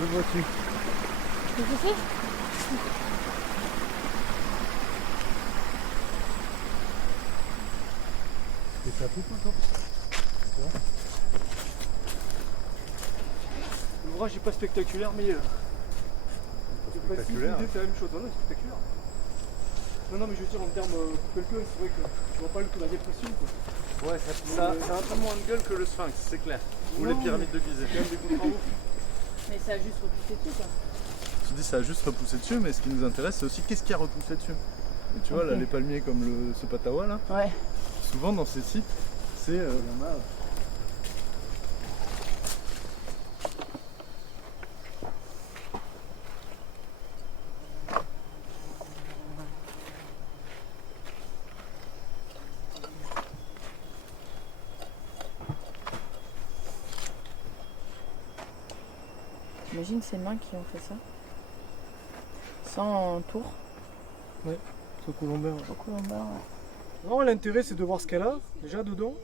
Le vois-tu? Qu'est-ce que c'est? Et ça pousse toi? L'ouvrage n'est pas spectaculaire, mais Spectaculaire. c'est la même chose. Non, non, c'est spectaculaire. Non, mais je veux dire, en termes pour quelqu'un, c'est vrai que tu vois pas la dépression. Quoi. Ouais, ça a un peu moins de gueule que le Sphinx, c'est clair. Ou les pyramides de Gizeh. C'est quand même des beaux travaux. Mais ça a juste repoussé dessus quoi. Tu dis ça a juste repoussé dessus, mais ce qui nous intéresse, c'est aussi qu'est-ce qui a repoussé dessus. Et tu vois, là, les palmiers comme ce patawa, là, Ouais. souvent dans ces sites, c'est. Il y en a. J'imagine ces mains qui ont fait ça. Sans tour. Ce colombin. Au colombin, ouais. Non, l'intérêt, c'est de voir ce qu'elle a, déjà dedans.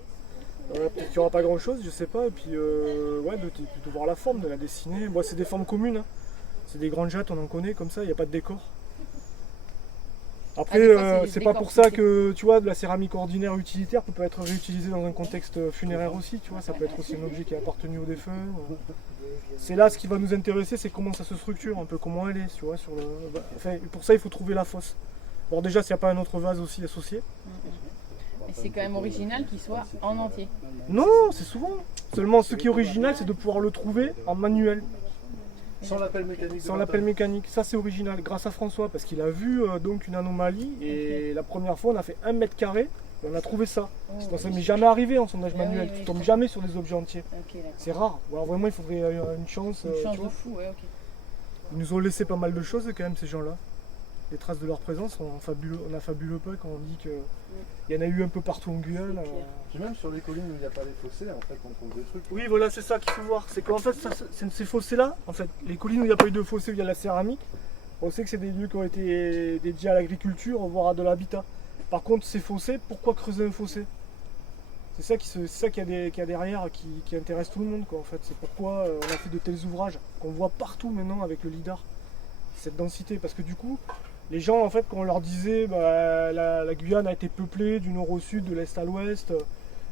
Peut-être qu'il n'y aura pas grand chose, je sais pas. Et puis, ouais, de voir la forme, de la dessiner. Moi, c'est des formes communes. Hein. C'est des grandes jattes, on en connaît comme ça, il n'y a pas de décor. Après, des fois, c'est c'est des pas décors pour ça fixés. que, tu vois, de la céramique ordinaire utilitaire peut pas être réutilisée dans un contexte funéraire aussi, tu vois. Ça peut être aussi un objet qui a appartenu au défunt. C'est là, ce qui va nous intéresser, c'est comment ça se structure, un peu comment elle est, tu vois. Enfin, pour ça, il faut trouver la fosse. Bon, déjà, s'il n'y a pas un autre vase aussi associé. Mais c'est quand même original qu'il soit en entier. Non, c'est souvent. Seulement, ce qui est original, c'est de pouvoir le trouver en manuel, Sans l'appel mécanique. sans l'appel mécanique. Ça, c'est original, grâce à François, parce qu'il a vu donc une anomalie. Et la première fois, on a fait 1 mètre carré, et on a trouvé ça. Oh, Ça m'est jamais arrivé en sondage Ah manuel. oui, Tu oui, tombes ça. jamais sur des objets entiers. Ok, d'accord. C'est rare. Ou alors vraiment, il faudrait une chance. Une chance tu de vois. fou, ouais, ok. Ils nous ont laissé pas mal de choses quand même, ces gens-là. Les traces de leur présence, on a fabuleux pas quand on dit qu'il y en a eu un peu partout en Guyane. Puis même sur les collines où il n'y a pas les fossés, en fait, on trouve des trucs. Oui, voilà, c'est ça qu'il faut voir. C'est qu'en fait, ces fossés-là, en fait, les collines où il n'y a pas eu de fossé, où il y a la céramique, on sait que c'est des lieux qui ont été dédiés à l'agriculture, voire à de l'habitat. Par contre, ces fossés, pourquoi creuser un fossé? C'est ça qu'il y a derrière qui intéresse tout le monde, quoi, en fait. C'est pourquoi on a fait de tels ouvrages qu'on voit partout maintenant avec le lidar. Cette densité, parce que du coup, les gens, en fait, quand on leur disait bah, la Guyane a été peuplée du nord au sud, de l'est à l'ouest,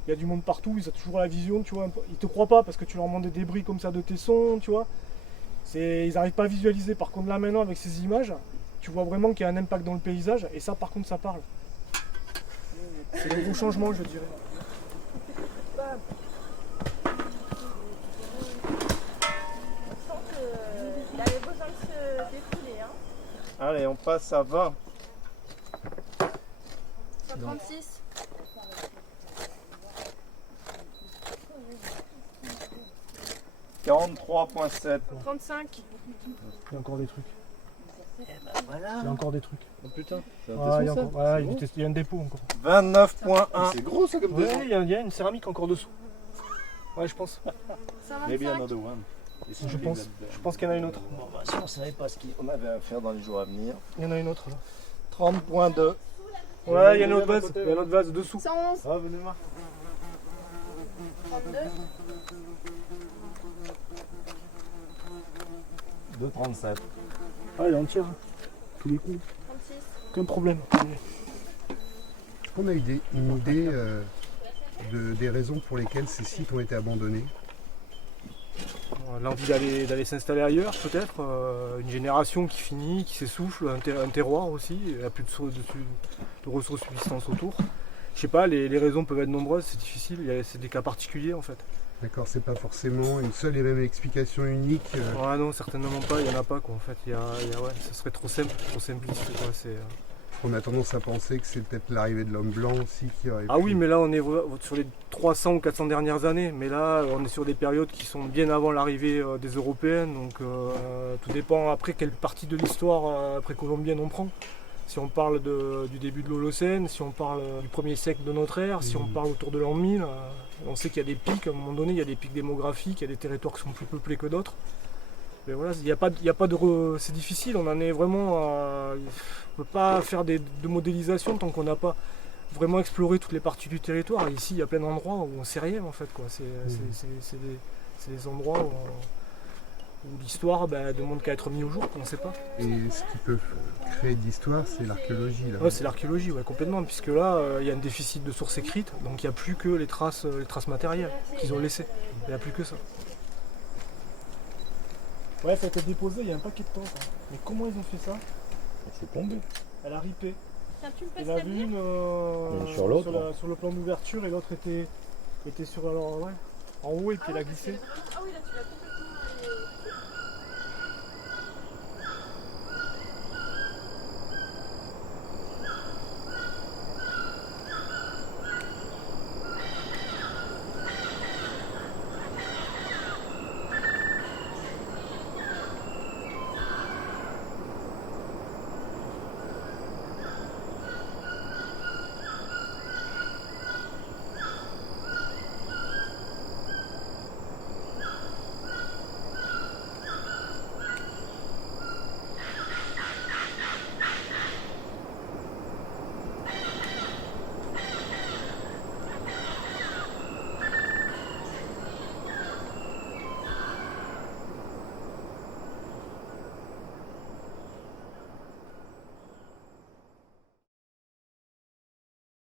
il y a du monde partout, ils ont toujours la vision, tu vois. Ils te croient pas parce que tu leur montres des débris comme ça de Tesson, tu vois. Ils n'arrivent pas à visualiser. Par contre, là maintenant, avec ces images, tu vois vraiment qu'il y a un impact dans le paysage, et ça, par contre, ça parle. C'est un gros changement, je dirais. On sent qu'il avait besoin de se défouler. Hein. Allez, on passe à 20. 136. « 43,7. 35. Il y a encore des trucs. Il y a encore des trucs. Oh putain, c'est Ah, il y a ça. encore- ouais, il y a un dépôt encore. 29,1. C'est gros ça comme Ouais, il y a une céramique encore dessous. Ouais, je pense. 125. one. Je pense qu'il y en a une autre. Bon, bah, si on savait pas ce qu'on avait à faire dans les jours à venir. Il y en a une autre là. 30,2. Ouais, il y a un autre vase. Il y a un autre vase dessous. 111. Ah, venez voir. 32. 2,37. Ah, il est entière. Tous les coups. 36. Aucun problème. Est-ce qu'on a une idée des raisons pour lesquelles ces sites ont été abandonnés? L'envie d'aller s'installer ailleurs, peut-être. Une génération qui finit, qui s'essouffle, un terroir aussi. Il n'y a plus de ressources subsistances autour. Je sais pas, les raisons peuvent être nombreuses, c'est difficile. C'est des cas particuliers en fait. D'accord, c'est pas forcément une seule et même explication unique. Ouais, non, certainement pas, il n'y en a pas quoi en fait. Ouais, ce serait trop simple, trop simpliste quoi. On a tendance à penser que c'est peut-être l'arrivée de l'homme blanc aussi qui aurait Ah pu- oui, mais là on est sur les 300 ou 400 dernières années, mais là on est sur des périodes qui sont bien avant l'arrivée des Européennes, donc tout dépend après quelle partie de l'histoire précolombienne on prend. Si on parle du début de l'Holocène, si on parle du 1er siècle de notre ère, si on parle autour de l'an 1000, on sait qu'il y a des pics, à un moment donné il y a des pics démographiques, il y a des territoires qui sont plus peuplés que d'autres. Mais voilà, il y a pas de c'est difficile, on en est vraiment on ne peut pas faire de modélisation tant qu'on n'a pas vraiment exploré toutes les parties du territoire. Et ici, il y a plein d'endroits où on ne sait rien en fait, quoi. C'est des endroits où L'histoire demande qu'à être mis au jour, on ne sait pas. Et ce qui peut créer de l'histoire, c'est l'archéologie. Là. Ouais, c'est l'archéologie, ouais, complètement, puisque là, il y a un déficit de sources écrites, donc il n'y a plus que les traces matérielles qu'ils ont laissées. Il n'y a plus que ça. Ouais, ça a été déposé il y a un paquet de temps. Ça. Mais comment ils ont fait ça? C'est tombé. Elle a ripé. Tiens, tu me Il passes y en la avait bière une sur l'autre, sur le plan d'ouverture et l'autre était sur en haut et puis elle a glissé. Ah oui, là tu l'as coupé.